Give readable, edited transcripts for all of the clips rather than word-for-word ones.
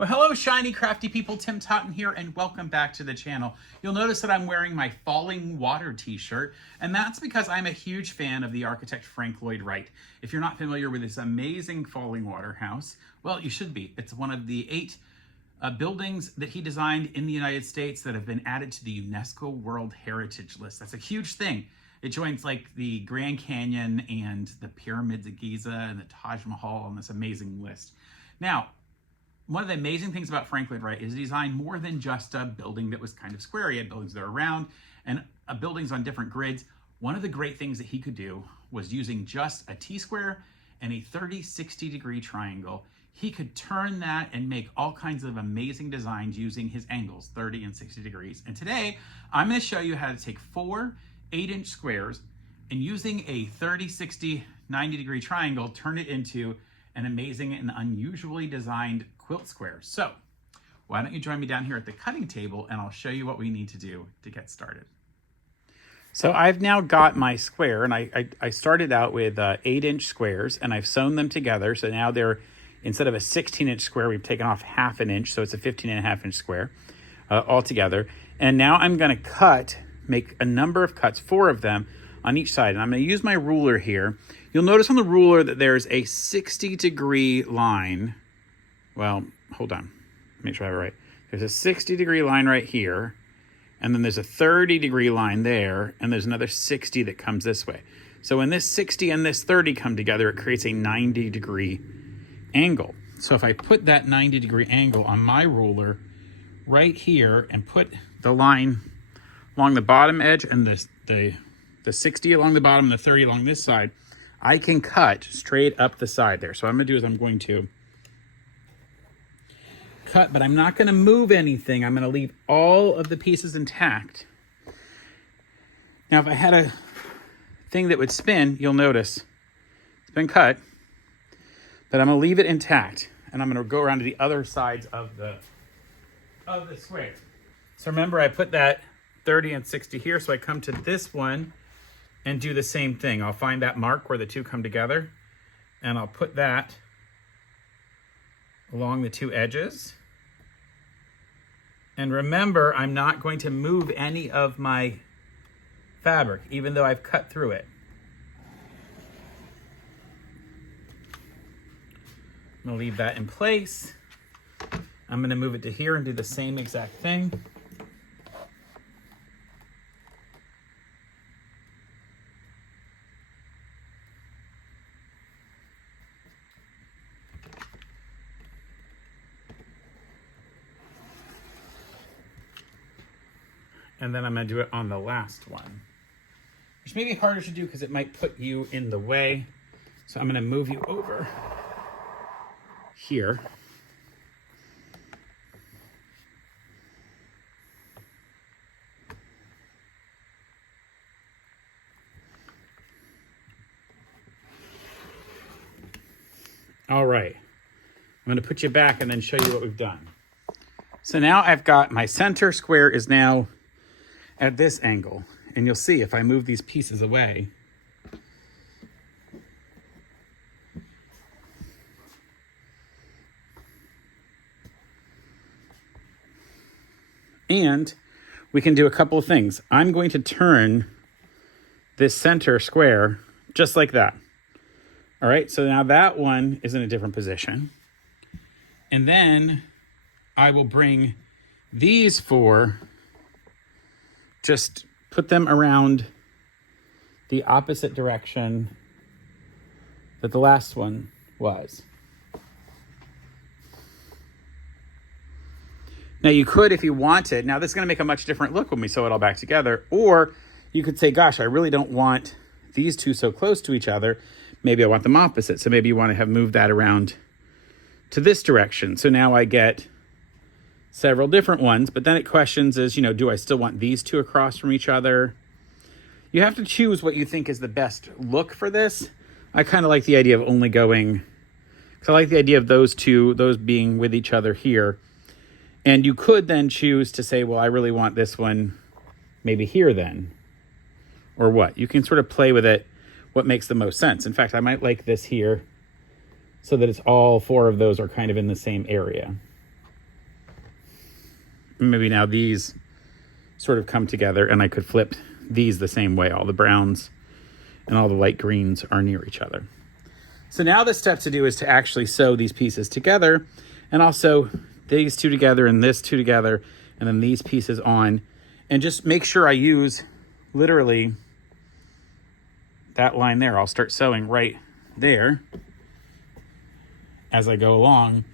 Well, hello, Shiny Crafty People. Tim Totten here, and welcome back to the channel. You'll notice that I'm wearing my Falling Water t-shirt, and that's because I'm a huge fan of the architect Frank Lloyd Wright. If you're not familiar with this amazing falling water house, well, you should be. It's one of the 8 buildings that he designed in the United States that have been added to the UNESCO World Heritage List. That's a huge thing. It joins like the Grand Canyon and the Pyramids of Giza and the Taj Mahal on this amazing list. Now, one of the amazing things about Frank Lloyd Wright is he designed more than just a building that was kind of square. He had buildings that are round and buildings on different grids. One of the great things that he could do was using just a T-square and a 30-60 degree triangle. He could turn that and make all kinds of amazing designs using his angles, 30 and 60 degrees. And today, I'm going to show you how to take 4 8-inch squares and using a 30, 60, 90 degree triangle, turn it into an amazing and unusually designed quilt square. So why don't you join me down here at the cutting table and I'll show you what we need to do to get started. So I've now got my square, and I started out with 8-inch squares, and I've sewn them together. So now they're, instead of a 16-inch square, we've taken off half an inch. So it's a 15.5-inch square all together. And now I'm going to make a number of cuts, 4 of them on each side. And I'm going to use my ruler here. You'll notice on the ruler that there's a 60-degree line. Well, hold on. Make sure I have it right. There's a 60-degree line right here, and then there's a 30-degree line there, and there's another 60 that comes this way. So when this 60 and this 30 come together, it creates a 90-degree angle. So if I put that 90-degree angle on my ruler right here and put the line along the bottom edge and the 60 along the bottom and the 30 along this side, I can cut straight up the side there. So what I'm going to do is I'm going to cut, but I'm not going to move anything. I'm going to leave all of the pieces intact. Now, if I had a thing that would spin, you'll notice it's been cut, but I'm going to leave it intact, and I'm going to go around to the other sides of the square. So remember, I put that 30 and 60 here, so I come to this one and do the same thing. I'll find that mark where the 2 come together, and I'll put that along the 2 edges. And remember, I'm not going to move any of my fabric, even though I've cut through it. I'm going to leave that in place. I'm going to move it to here and do the same exact thing. And then I'm going to do it on the last one, which may be harder to do because it might put you in the way. So I'm going to move you over here. All right. I'm going to put you back and then show you what we've done. So now I've got my center square is now at this angle, and you'll see if I move these pieces away, and we can do a couple of things. I'm going to turn this center square just like that. All right, so now that one is in a different position, and then I will bring these 4, just put them around the opposite direction that the last one was. Now you could, if you wanted, now this is going to make a much different look when we sew it all back together, or you could say, gosh, I really don't want these 2 so close to each other. Maybe I want them opposite. So maybe you want to have moved that around to this direction. So now I get several different ones, but then it questions is, do I still want these 2 across from each other? You have to choose what you think is the best look for this. I kind of like the idea of only going, because I like the idea of those being with each other here. And you could then choose to say, well, I really want this one maybe here then, or what. You can sort of play with it, what makes the most sense. In fact, I might like this here so that it's all 4 of those are kind of in the same area. maybe now these sort of come together, and I could flip these the same way. All the browns and all the light greens are near each other. So now the step to do is to actually sew these pieces together, and also these two together and this two together, and then these pieces on, and just make sure I use literally that line there. I'll start sewing right there as I go along,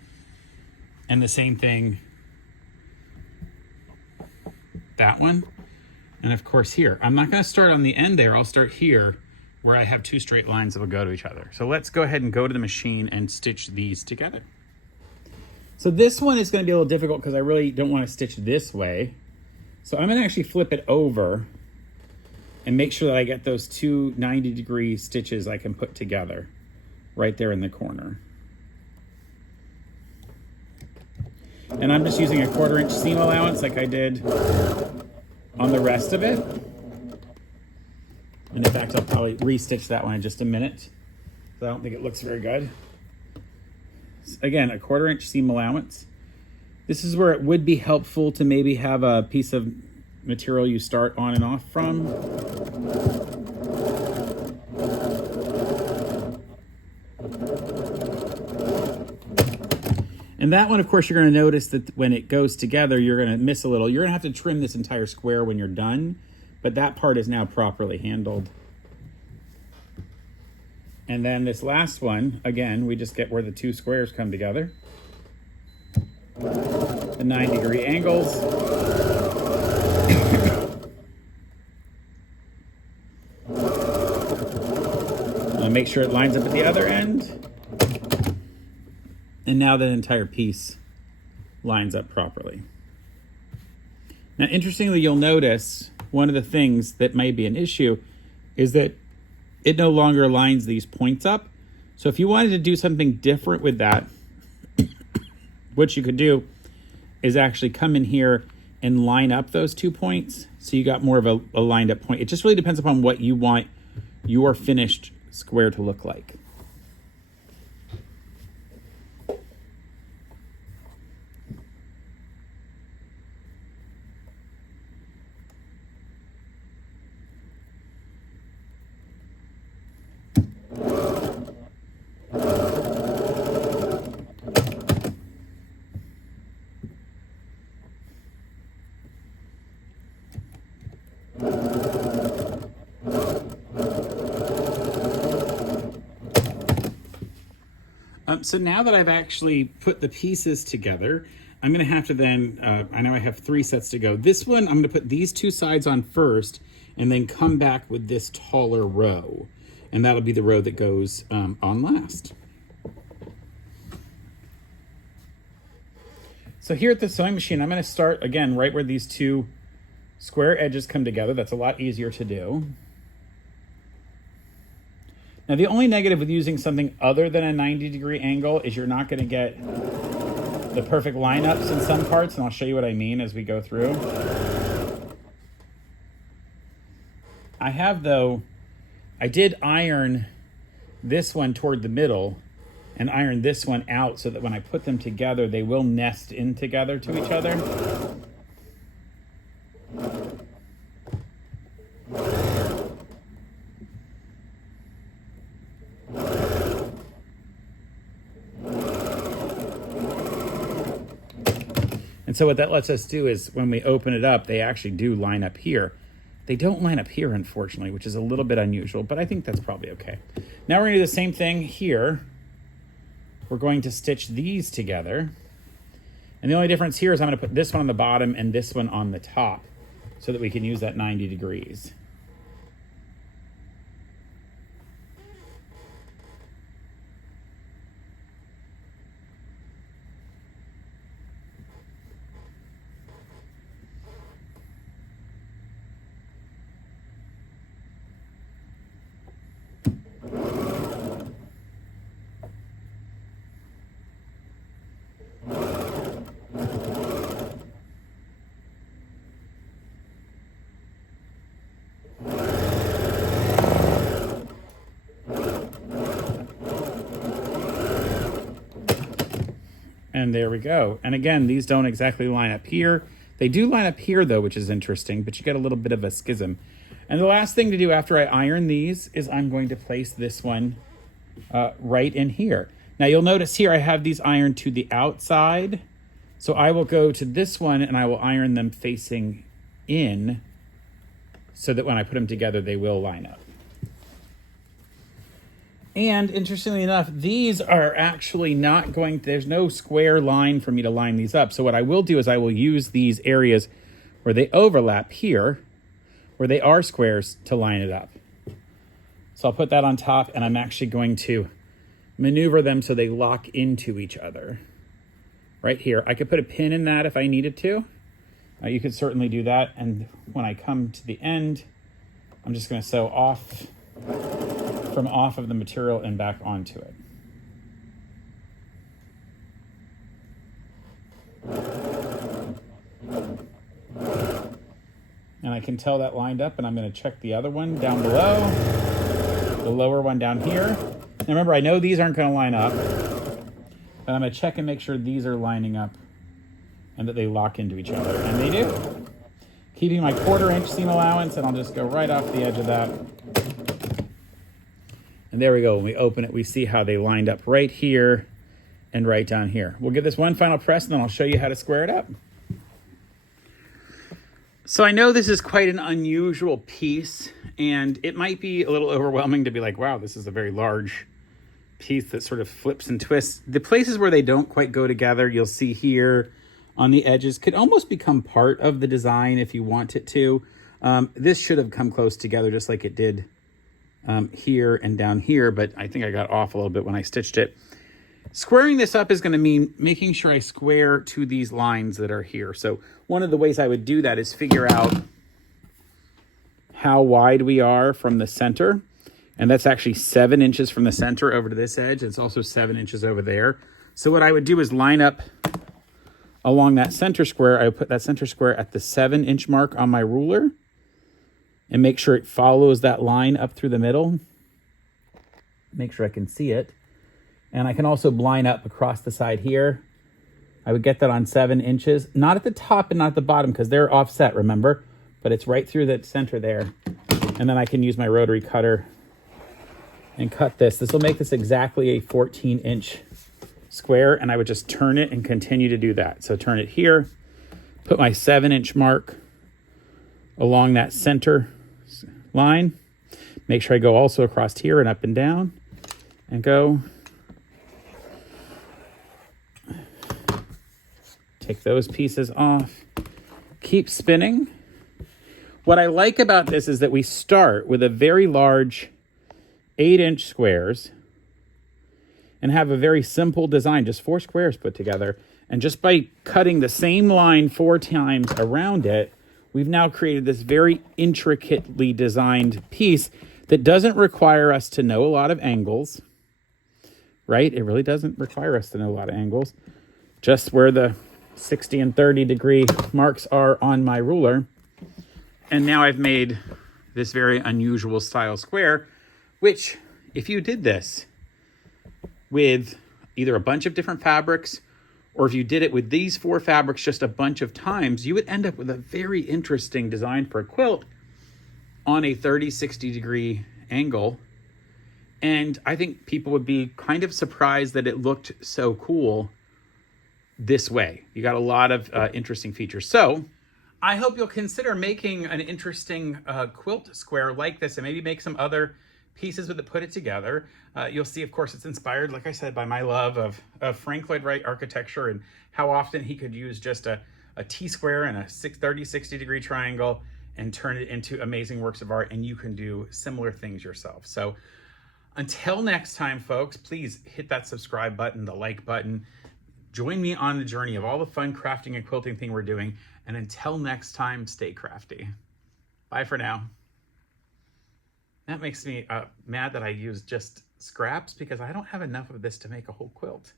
and the same thing, that one, and of course here. I'm not going to start on the end there. I'll start here where I have two straight lines that will go to each other. So let's go ahead and go to the machine and stitch these together. So this one is going to be a little difficult because I really don't want to stitch this way. So I'm going to actually flip it over and make sure that I get those two 90-degree stitches I can put together right there in the corner. And I'm just using a 1/4 inch seam allowance like I did on the rest of it. And in fact, I'll probably re-stitch that one in just a minute. I don't think it looks very good. Again, a 1/4 inch seam allowance. This is where it would be helpful to maybe have a piece of material you start on and off from. And that one, of course, you're going to notice that when it goes together, you're going to miss a little. You're going to have to trim this entire square when you're done, but that part is now properly handled. And then this last one, again, we just get where the two squares come together. The 9-degree angles. Make sure it lines up at the other end. And now that entire piece lines up properly. Now, interestingly, you'll notice one of the things that may be an issue is that it no longer lines these points up. So if you wanted to do something different with that, what you could do is actually come in here and line up those 2 points. So you got more of a lined up point. It just really depends upon what you want your finished square to look like. So now that I've actually put the pieces together, I'm going to have to then, I know I have 3 sets to go. This one, I'm going to put these 2 sides on first and then come back with this taller row. And that'll be the row that goes on last. So here at the sewing machine, I'm going to start, again, right where these 2 square edges come together. That's a lot easier to do. Now, the only negative with using something other than a 90-degree angle is you're not going to get the perfect lineups in some parts, and I'll show you what I mean as we go through. I have, though, I did iron this one toward the middle and iron this one out so that when I put them together, they will nest in together to each other. And so what that lets us do is when we open it up, they actually do line up here. They don't line up here, unfortunately, which is a little bit unusual, but I think that's probably okay. Now we're going to do the same thing here. We're going to stitch these together. And the only difference here is I'm going to put this one on the bottom and this one on the top so that we can use that 90 degrees. And there we go. And again, these don't exactly line up here. They do line up here though, which is interesting, but you get a little bit of a schism. And the last thing to do after I iron these is I'm going to place this one right in here. Now you'll notice here I have these ironed to the outside. So I will go to this one and I will iron them facing in so that when I put them together, they will line up. And interestingly enough, these are actually not going, there's no square line for me to line these up. So what I will do is I will use these areas where they overlap here, where they are squares, to line it up. So I'll put that on top and I'm actually going to maneuver them so they lock into each other. Right here. I could put a pin in that if I needed to. You could certainly do that. And when I come to the end, I'm just going to sew off of the material and back onto it. And I can tell that lined up, and I'm going to check the other one down below, the lower one down here. Now remember, I know these aren't going to line up, but I'm going to check and make sure these are lining up and that they lock into each other, and they do. Keeping my 1/4 inch seam allowance, and I'll just go right off the edge of that. And there we go. When we open it, we see how they lined up right here and right down here. We'll give this one final press, and then I'll show you how to square it up. So I know this is quite an unusual piece, and it might be a little overwhelming to be like, wow, this is a very large piece that sort of flips and twists. The places where they don't quite go together, you'll see here on the edges, could almost become part of the design if you want it to. This should have come close together just like it did here and down here, but I think I got off a little bit when I stitched it. Squaring this up is going to mean making sure I square to these lines that are here. So one of the ways I would do that is figure out how wide we are from the center. And that's actually 7 inches from the center over to this edge. It's also 7 inches over there. So what I would do is line up along that center square. I would put that center square at the 7-inch mark on my ruler and make sure it follows that line up through the middle. Make sure I can see it. And I can also line up across the side here. I would get that on 7 inches, not at the top and not at the bottom because they're offset, remember? But it's right through the center there. And then I can use my rotary cutter and cut this. This will make this exactly a 14-inch square, and I would just turn it and continue to do that. So turn it here, put my 7-inch mark along that center line. Make sure I go also across here and up and down and go. Take those pieces off. Keep spinning. What I like about this is that we start with a very large 8-inch squares and have a very simple design, just 4 squares put together. And just by cutting the same line 4 times around it, we've now created this very intricately designed piece that doesn't require us to know a lot of angles, right? It really doesn't require us to know a lot of angles. Just where the 60 and 30 degree marks are on my ruler. And now I've made this very unusual style square, which if you did this with either a bunch of different fabrics, or if you did it with these 4 fabrics just a bunch of times, you would end up with a very interesting design for a quilt on a 30-60 degree angle. And I think people would be kind of surprised that it looked so cool this way. You got a lot of interesting features. So I hope you'll consider making an interesting quilt square like this and maybe make some other pieces with it, put it together. You'll see, of course, it's inspired, like I said, by my love of Frank Lloyd Wright architecture and how often he could use just a T-square and a 30-60 degree triangle and turn it into amazing works of art, and you can do similar things yourself. So until next time, folks, please hit that subscribe button, the like button. Join me on the journey of all the fun crafting and quilting thing we're doing. And until next time, stay crafty. Bye for now. That makes me mad that I use just scraps because I don't have enough of this to make a whole quilt.